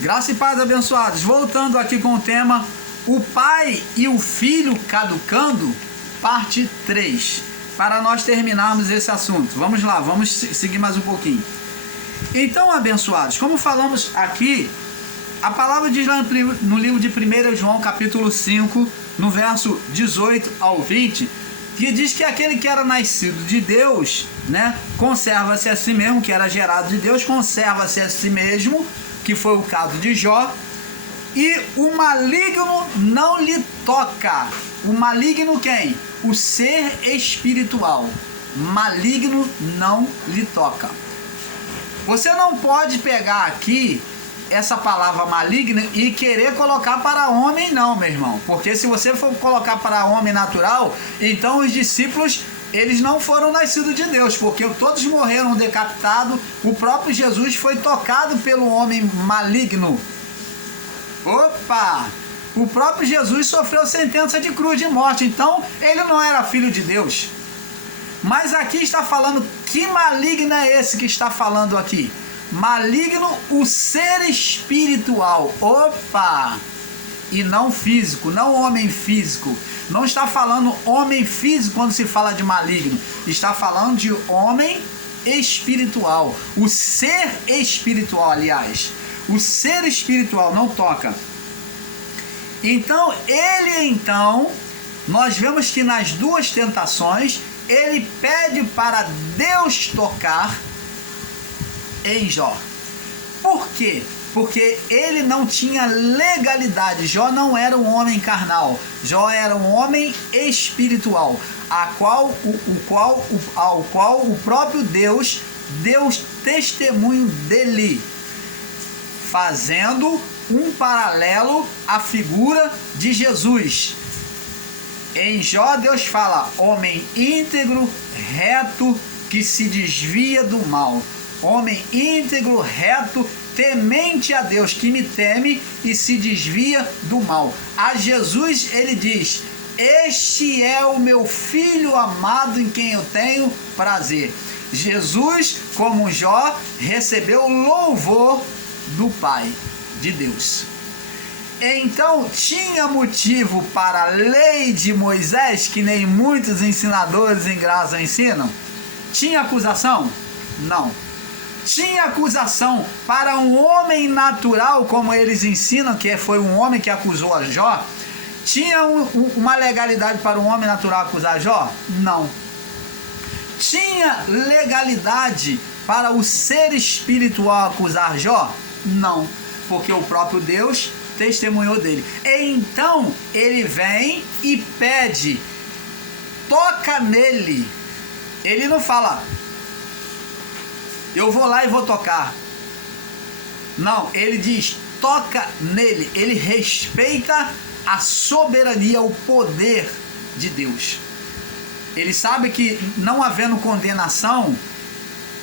Graça e paz, abençoados. Voltando aqui com o tema O Pai e o Filho Caducando, parte 3. Para nós terminarmos esse assunto. Vamos lá, vamos seguir mais um pouquinho. Então, abençoados, como falamos aqui, a palavra diz lá no livro de 1 João, capítulo 5, no verso 18 ao 20, que diz que aquele que era nascido de Deus, né, conserva-se a si mesmo, que era gerado de Deus, conserva-se a si mesmo, que foi o caso de Jó, e o maligno não lhe toca. O maligno quem? O ser espiritual. Maligno não lhe toca. Você não pode pegar aqui essa palavra maligna e querer colocar para homem não, meu irmão. Porque se você for colocar para homem natural, então os discípulos, eles não foram nascidos de Deus, porque todos morreram decapitados. O próprio Jesus foi tocado pelo homem maligno. Opa! O próprio Jesus sofreu sentença de cruz de morte, então ele não era filho de Deus. Mas aqui está falando, que maligno é esse que está falando aqui? Maligno, o ser espiritual. Opa! E não físico, não homem físico. Não está falando homem físico quando se fala de maligno. Está falando de homem espiritual. O ser espiritual, aliás. O ser espiritual não toca. Então, nós vemos que nas duas tentações, ele pede para Deus tocar em Jó. Por quê? Porque ele não tinha legalidade. Jó não era um homem carnal. Jó era um homem espiritual, ao qual o próprio Deus deu testemunho dele, fazendo um paralelo à figura de Jesus. Em Jó, Deus fala: homem íntegro, reto, que se desvia do mal. Homem íntegro, reto, temente a Deus, que me teme e se desvia do mal. A Jesus ele diz: este é o meu filho amado em quem eu tenho prazer. Jesus, como Jó, recebeu louvor do Pai, de Deus. Então, tinha motivo para a lei de Moisés, que nem muitos ensinadores em graça ensinam? Tinha acusação? Não. Tinha acusação para um homem natural, como eles ensinam, que foi um homem que acusou a Jó? Tinha uma legalidade para um homem natural acusar Jó? Não. Tinha legalidade para o ser espiritual acusar Jó? Não, porque o próprio Deus testemunhou dele. Então ele vem e pede: toca nele. Ele não fala: eu vou lá e vou tocar. Não, ele diz: toca nele. Ele respeita a soberania, o poder de Deus. Ele sabe que, não havendo condenação,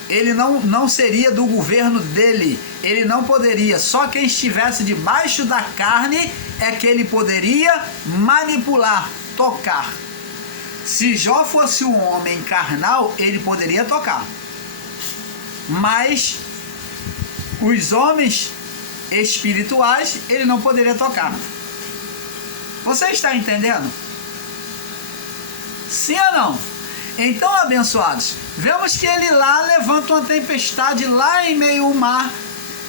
ele não seria do governo dele. Ele não poderia. Só quem estivesse debaixo da carne é que ele poderia manipular, tocar. Se Jó fosse um homem carnal, ele poderia tocar. Mas os homens espirituais, ele não poderia tocar. Você está entendendo? Sim ou não? Então, abençoados, vemos que ele lá levanta uma tempestade lá em meio ao mar,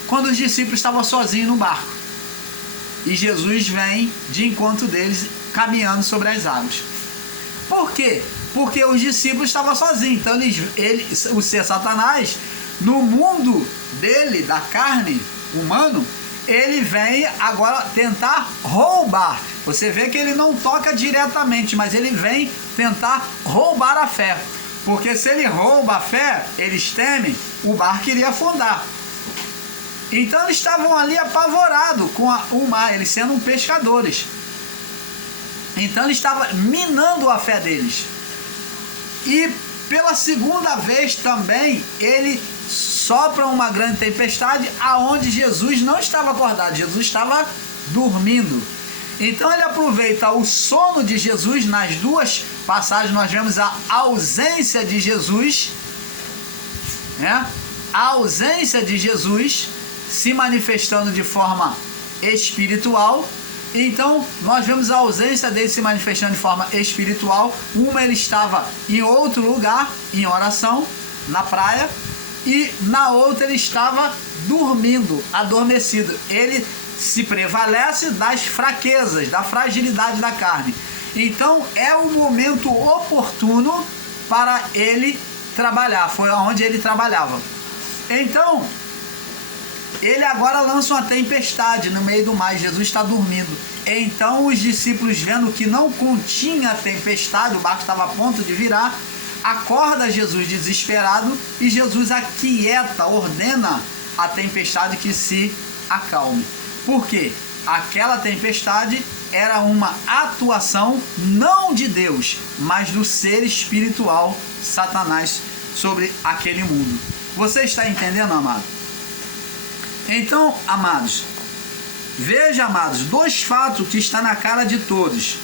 quando os discípulos estavam sozinhos no barco. E Jesus vem de encontro deles, caminhando sobre as águas. Por quê? Porque os discípulos estavam sozinhos. Então, o ser Satanás, no mundo dele, da carne, humano, ele vem agora tentar roubar. Você vê que ele não toca diretamente, mas ele vem tentar roubar a fé. Porque se ele rouba a fé, eles temem, o barco iria afundar. Então eles estavam ali apavorados com o mar, eles sendo pescadores. Então ele estava minando a fé deles. E pela segunda vez também, ele sopra uma grande tempestade, aonde Jesus não estava acordado, Jesus estava dormindo. Então ele aproveita o sono de Jesus. Nas duas passagens nós vemos a ausência de Jesus, né? A ausência de Jesus, se manifestando de forma espiritual. Então nós vemos a ausência dele se manifestando de forma espiritual. Uma, ele estava em outro lugar, em oração, na praia, e na outra ele estava dormindo, adormecido. Ele se prevalece das fraquezas, da fragilidade da carne. Então é o momento oportuno para ele trabalhar, foi onde ele trabalhava. Então ele agora lança uma tempestade no meio do mar, Jesus está dormindo. Então os discípulos, vendo que não continha tempestade, o barco estava a ponto de virar, acorda Jesus desesperado e Jesus aquieta, ordena a tempestade que se acalme. Por quê? Aquela tempestade era uma atuação não de Deus, mas do ser espiritual Satanás sobre aquele mundo. Você está entendendo, amado? Então, amados, veja, amados, dois fatos que está na cara de todos,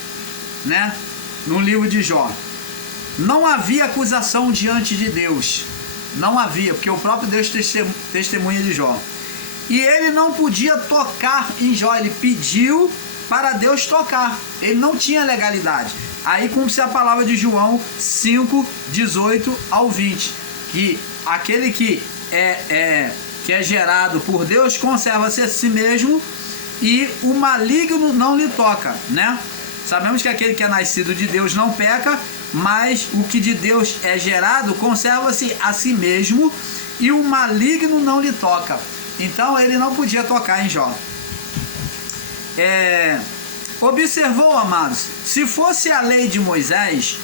né? No livro de Jó. Não havia acusação diante de Deus. Não havia, porque o próprio Deus testemunha de Jó. E ele não podia tocar em Jó. Ele pediu para Deus tocar. Ele não tinha legalidade. Aí cumpre-se a palavra de João 5, 18 ao 20. Que aquele que é gerado por Deus conserva-se a si mesmo e o maligno não lhe toca, né? Sabemos que aquele que é nascido de Deus não peca, mas o que de Deus é gerado conserva-se a si mesmo e o maligno não lhe toca. Então ele não podia tocar em Jó. Observou, amados, se fosse a lei de Moisés,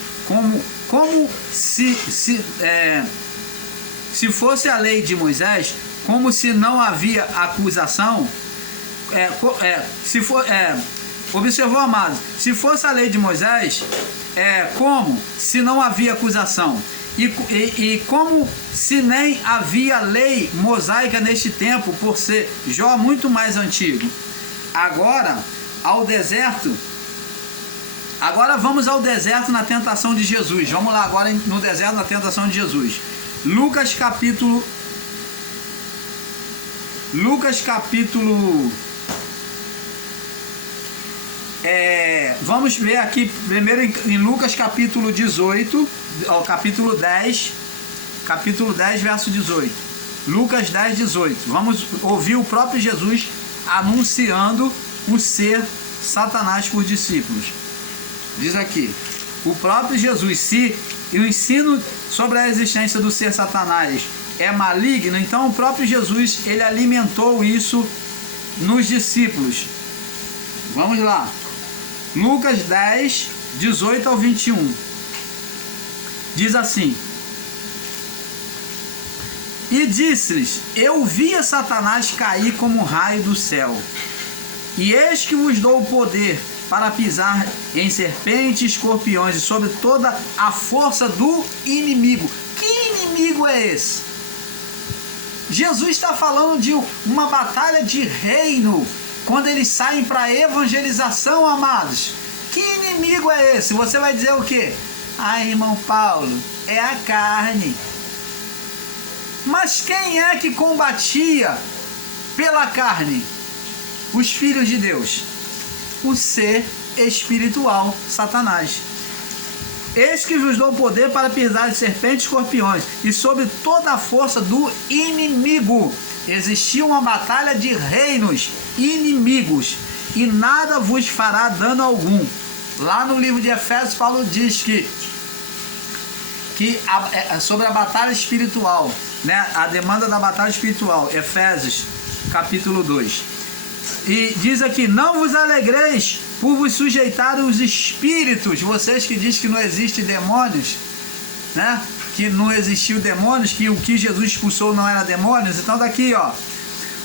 se fosse a lei de Moisés, como se não havia acusação, observou, amados, se fosse a lei de Moisés, como se não havia acusação, e como se nem havia lei mosaica neste tempo, por ser Jó muito mais antigo. Agora vamos ao deserto na tentação de Jesus. Vamos lá agora no deserto na tentação de Jesus. Lucas capítulo vamos ver aqui primeiro em Lucas capítulo 18, capítulo 10, verso 18. Lucas 10, 18. Vamos ouvir o próprio Jesus anunciando o ser Satanás por discípulos. Diz aqui, o próprio Jesus, se o ensino sobre a existência do ser Satanás é maligno, então o próprio Jesus, ele alimentou isso nos discípulos. Vamos lá. Lucas 10, 18 ao 21. Diz assim: e disse-lhes: eu via Satanás cair como um raio do céu. E eis que vos dou o poder para pisar em serpentes, escorpiões e sobre toda a força do inimigo. Que inimigo é esse? Jesus está falando de uma batalha de reino, quando eles saem para evangelização, amados. Que inimigo é esse? Você vai dizer o quê? Ah, irmão Paulo, é a carne. Mas quem é que combatia pela carne? Os filhos de Deus. O ser espiritual, Satanás. Eis que vos dou poder para pisar em serpentes e escorpiões e sobre toda a força do inimigo. Existia uma batalha de reinos inimigos e nada vos fará dano algum. Lá no livro de Efésios, Paulo diz sobre a batalha espiritual, né? A demanda da batalha espiritual, Efésios capítulo 2. E diz aqui: não vos alegreis por vos sujeitar os espíritos. Vocês que dizem que não existe demônios, né? Que não existiu demônios, que o que Jesus expulsou não era demônios. Então daqui, ó,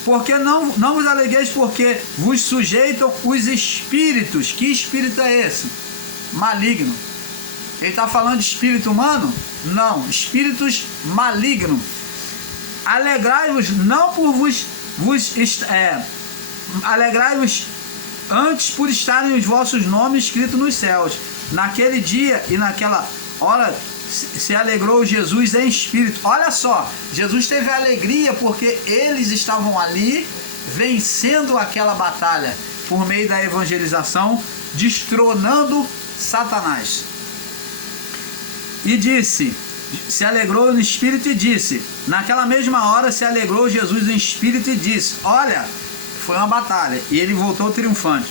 porque não vos alegreis porque vos sujeitam os espíritos. Que espírito é esse? Maligno. Ele está falando de espírito humano? Não, espíritos malignos. Alegrai-vos não por alegrai-vos antes por estarem os vossos nomes escritos nos céus. Naquele dia e naquela hora se alegrou Jesus em espírito. Olha só, Jesus teve alegria porque eles estavam ali vencendo aquela batalha por meio da evangelização, destronando Satanás. E disse, se alegrou no espírito e disse, naquela mesma hora se alegrou Jesus em espírito e disse, olha, foi uma batalha, e ele voltou triunfante.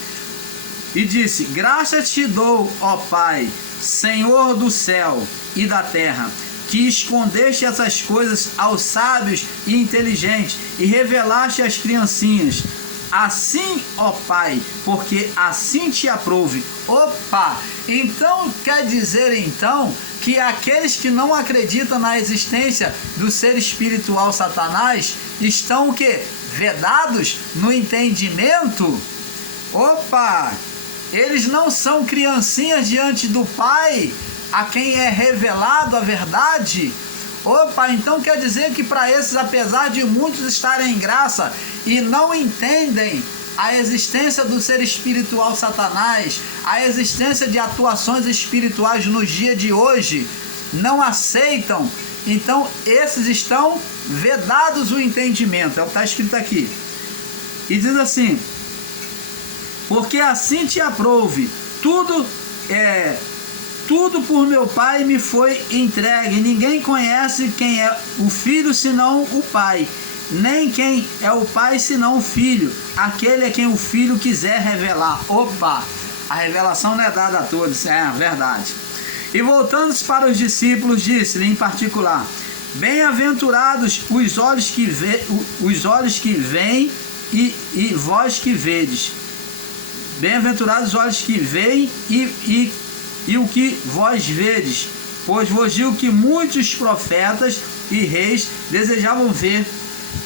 E disse, graças te dou, ó Pai, Senhor do céu e da terra, que escondeste essas coisas aos sábios e inteligentes e revelaste às criancinhas. Assim, ó Pai, porque assim te aprouve. Opa! Então quer dizer então que aqueles que não acreditam na existência do ser espiritual Satanás estão o quê? Vedados no entendimento? Opa! Eles não são criancinhas diante do Pai, a quem é revelado a verdade? Opa, então quer dizer que para esses, apesar de muitos estarem em graça e não entendem a existência do ser espiritual Satanás, a existência de atuações espirituais nos dias de hoje, não aceitam, então esses estão vedados o entendimento, é o que está escrito aqui. E diz assim, porque assim te aprouve, tudo por meu Pai me foi entregue, ninguém conhece quem é o Filho senão o Pai, nem quem é o Pai senão o Filho, aquele a quem o Filho quiser revelar. Opa, a revelação não é dada a todos, é a verdade. E voltando-se para os discípulos, disse-lhe em particular, bem-aventurados os olhos que veem e vós que vedes. Bem-aventurados os olhos que veem e o que vós vedes, pois vos digo que muitos profetas e reis desejavam ver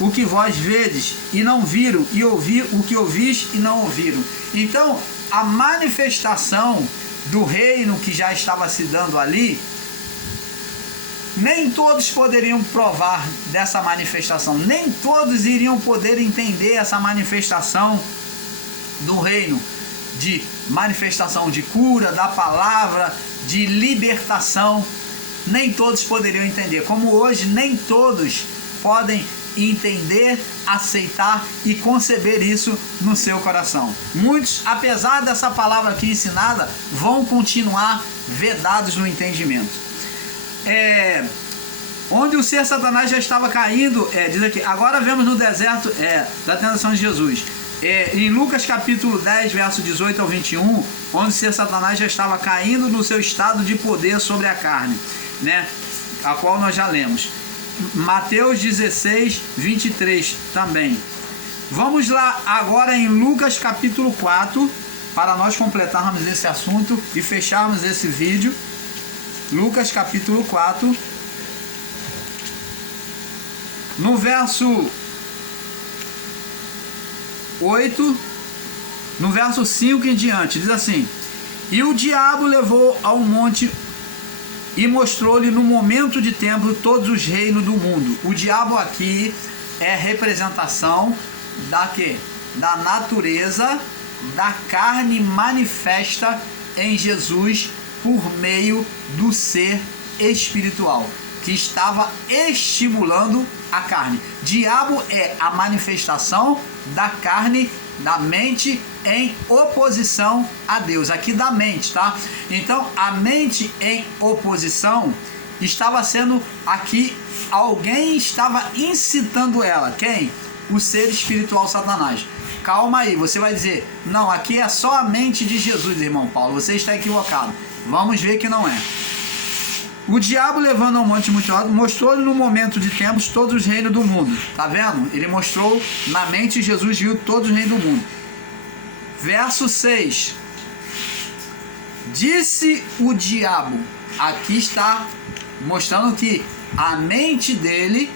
o que vós vedes e não viram, e ouvir o que ouvis e não ouviram. Então, a manifestação do reino que já estava se dando ali, nem todos poderiam provar dessa manifestação, nem todos iriam poder entender essa manifestação do reino, de manifestação de cura, da palavra, de libertação. Nem todos poderiam entender, como hoje nem todos podem entender, aceitar e conceber isso no seu coração. Muitos, apesar dessa palavra aqui ensinada, vão continuar vedados no entendimento. Onde o ser Satanás já estava caindo, diz aqui, agora vemos no deserto da tentação de Jesus. Em Lucas capítulo 10, verso 18 ao 21, onde o ser Satanás já estava caindo no seu estado de poder sobre a carne, né? A qual nós já lemos. Mateus 16, 23 também. Vamos lá agora em Lucas capítulo 4, para nós completarmos esse assunto e fecharmos esse vídeo. Lucas capítulo 4, no verso 8, no verso 5 em diante, diz assim: e o diabo levou ao monte e mostrou-lhe no momento de tempo todos os reinos do mundo. O diabo aqui é representação da natureza da carne manifesta em Jesus por meio do ser espiritual, que estava estimulando a carne. Diabo é a manifestação da carne, da mente, em oposição a Deus. Aqui da mente, tá? Então, a mente em oposição estava sendo aqui, alguém estava incitando ela. Quem? O ser espiritual Satanás. Calma aí, você vai dizer, não, aqui é só a mente de Jesus, irmão Paulo, você está equivocado. Vamos ver que não é. O diabo, levando ao monte muito alto, mostrou-lhe no momento de tempos todos os reinos do mundo. Tá vendo? Ele mostrou na mente, Jesus viu todos os reinos do mundo. Verso 6. Disse o diabo, aqui está mostrando que a mente dele,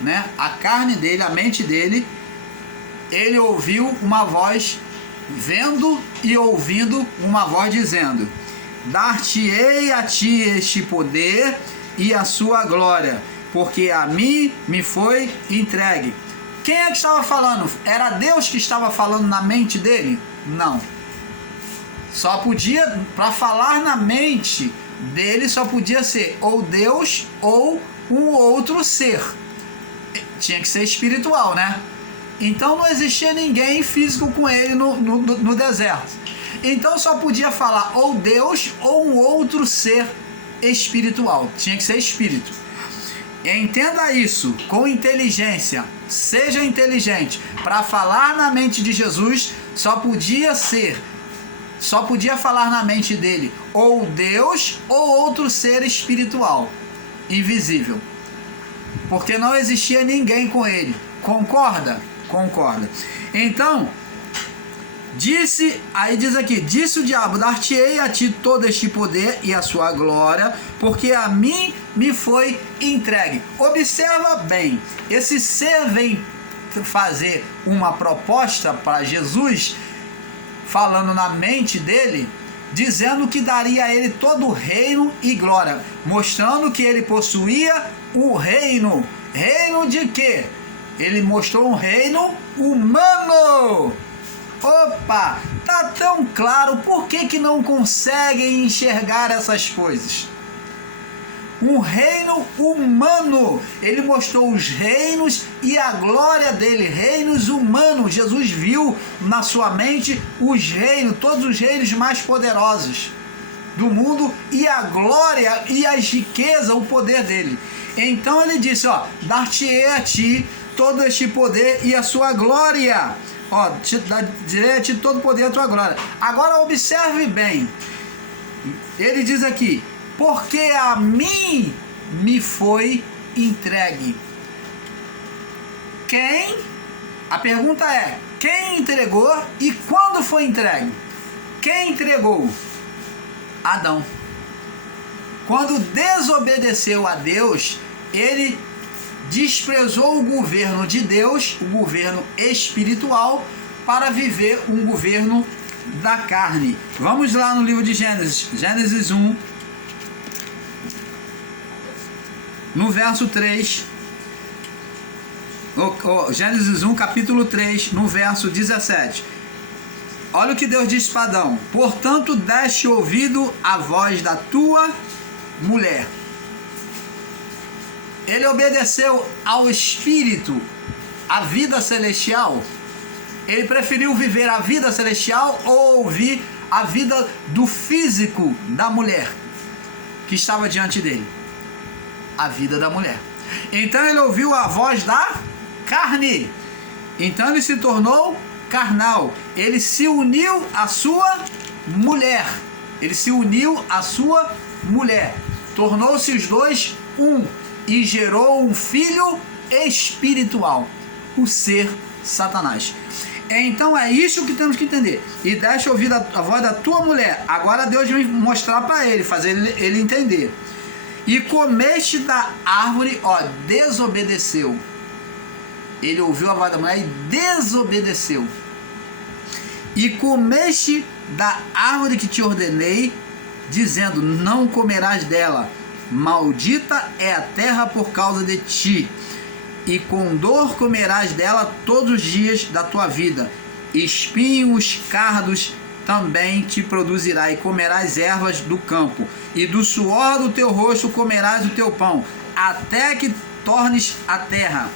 né, a carne dele, a mente dele, ele ouviu uma voz, vendo e ouvindo uma voz dizendo: dar-te-ei a ti este poder e a sua glória, porque a mim me foi entregue. Quem é que estava falando? Era Deus que estava falando na mente dele? Não. Só podia, para falar na mente dele só podia ser ou Deus ou um outro ser. Tinha que ser espiritual, né? Então não existia ninguém físico com ele no deserto. Então só podia falar ou Deus ou um outro ser espiritual. Tinha que ser espírito. Entenda isso com inteligência. Seja inteligente. Para falar na mente de Jesus, só podia falar na mente dele ou Deus ou outro ser espiritual, invisível. Porque não existia ninguém com ele. Concorda? Concorda. Então, diz aqui, o diabo, dar-te-ei a ti todo este poder e a sua glória, porque a mim me foi entregue. Observa bem, esse ser vem fazer uma proposta para Jesus, falando na mente dele, dizendo que daria a ele todo o reino e glória, mostrando que ele possuía o reino. Reino de quê? Ele mostrou um reino humano. Opa, tá tão claro, por que não conseguem enxergar essas coisas? Um reino humano. Ele mostrou os reinos e a glória dele, reinos humanos. Jesus viu na sua mente os reinos, todos os reinos mais poderosos do mundo e a glória e as riquezas, o poder dele. Então ele disse, dar-te-ei a ti todo este poder e a sua glória. Direi a ti todo o poder e a tua glória. Agora observe bem. Ele diz aqui, porque a mim me foi entregue. Quem? A pergunta é, quem entregou e quando foi entregue? Quem entregou? Adão. Quando desobedeceu a Deus, ele desprezou o governo de Deus, o governo espiritual, para viver um governo da carne. Vamos lá no livro de Gênesis, Gênesis 1, no verso 3. Gênesis 1, capítulo 3, no verso 17. Olha o que Deus disse para Adão: portanto, deste ouvido à voz da tua mulher. Ele obedeceu ao Espírito, à vida celestial. Ele preferiu viver a vida celestial ou ouvir a vida do físico da mulher que estava diante dele? A vida da mulher. Então ele ouviu a voz da carne. Então ele se tornou carnal. Ele se uniu à sua mulher. Ele se uniu à sua mulher. Tornou-se os dois um. E gerou um filho espiritual, o ser Satanás. Então é isso que temos que entender. E deixa eu ouvir a voz da tua mulher. Agora Deus vai mostrar para ele, fazer ele entender. E comeste da árvore, desobedeceu. Ele ouviu a voz da mulher e desobedeceu. E comeste da árvore que te ordenei, dizendo: não comerás dela. Maldita é a terra por causa de ti, e com dor comerás dela todos os dias da tua vida. Espinhos, cardos também te produzirá, e comerás ervas do campo, e do suor do teu rosto comerás o teu pão, até que tornes a terra,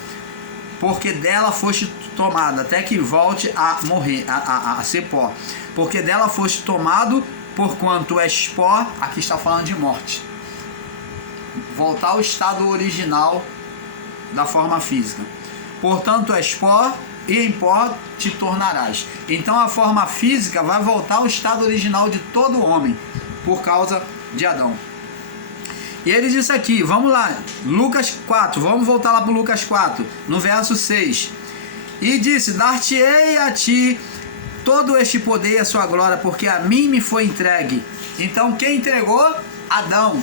porque dela foste tomado, até que volte a morrer, a ser pó, porque dela foste tomado, porquanto és pó. Aqui está falando de morte. Voltar ao estado original da forma física. Portanto, és pó, e em pó te tornarás. Então a forma física vai voltar ao estado original de todo homem, por causa de Adão. E ele disse aqui, vamos lá, Lucas 4, vamos voltar lá para Lucas 4, no verso 6. E disse: dar-te-ei a ti todo este poder e a sua glória, porque a mim me foi entregue. Então quem entregou? Adão.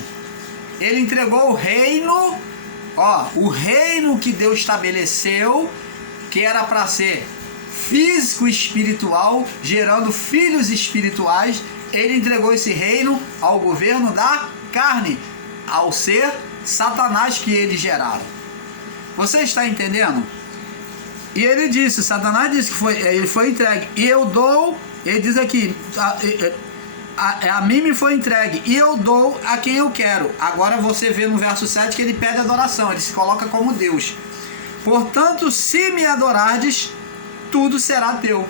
Ele entregou o reino, o reino que Deus estabeleceu, que era para ser físico e espiritual, gerando filhos espirituais. Ele entregou esse reino ao governo da carne, ao ser Satanás que ele gerara. Você está entendendo? E ele disse, Satanás disse que ele foi entregue. E eu dou, ele diz aqui, a mim me foi entregue e eu dou a quem eu quero. Agora você vê no verso 7 que ele pede adoração, ele se coloca como Deus. Portanto, se me adorardes, tudo será teu.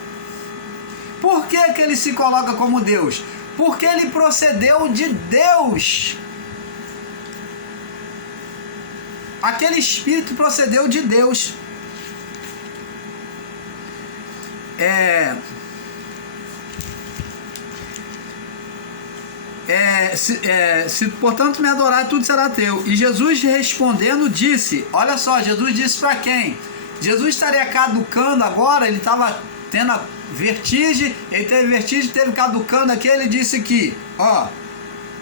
Por que que ele se coloca como Deus? Porque ele procedeu de Deus. Aquele espírito procedeu de Deus. Se portanto me adorar, tudo será teu. E Jesus respondendo disse, olha só, Jesus disse para quem? Jesus estaria caducando agora, ele estava tendo a vertigem, ele teve vertigem, teve caducando aqui, ele disse que, ó,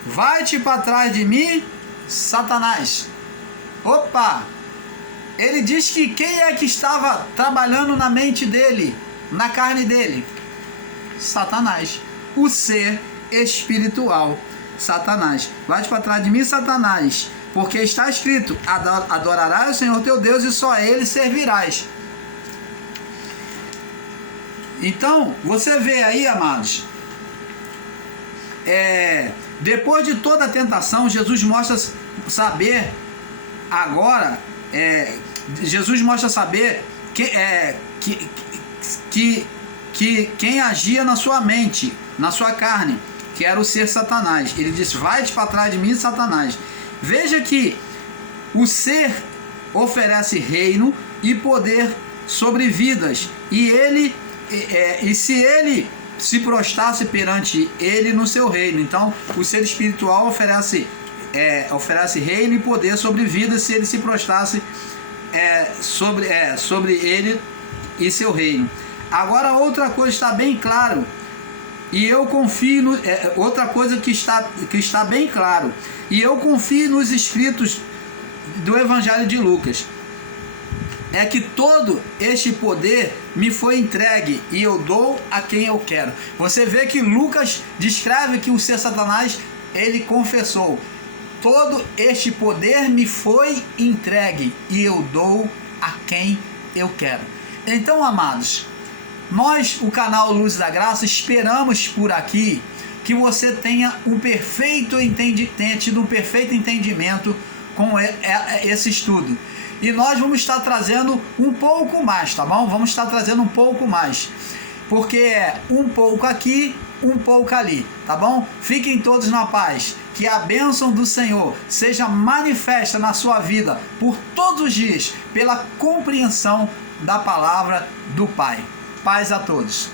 vai-te para trás de mim, Satanás. Opa! Ele diz que quem é que estava trabalhando na mente dele, na carne dele? Satanás, o ser espiritual, Satanás. Vai-te para trás de mim, Satanás, porque está escrito, adorarás o Senhor teu Deus e só a ele servirás. Então, você vê aí, amados, depois de toda a tentação, Jesus mostra saber agora, Jesus mostra saber que quem agia na sua mente, na sua carne, que era o ser Satanás. Ele disse, vai-te para trás de mim, Satanás. Veja que o ser oferece reino e poder sobre vidas, e se ele se prostrasse perante ele no seu reino. Então o ser espiritual oferece reino e poder sobre vidas se ele se prostrasse sobre ele e seu reino. Agora outra coisa está bem claro, e eu confio outra coisa que está bem claro, e eu confio nos escritos do Evangelho de Lucas, é que todo este poder me foi entregue e eu dou a quem eu quero. Você vê que Lucas descreve que o ser Satanás, ele confessou, todo este poder me foi entregue e eu dou a quem eu quero. Então, amados, nós, o canal Luz da Graça, esperamos por aqui que você tenha tido um perfeito entendimento com esse estudo. E nós vamos estar trazendo um pouco mais, tá bom? Vamos estar trazendo um pouco mais, porque é um pouco aqui, um pouco ali, tá bom? Fiquem todos na paz, que a bênção do Senhor seja manifesta na sua vida por todos os dias, pela compreensão da palavra do Pai. Paz a todos.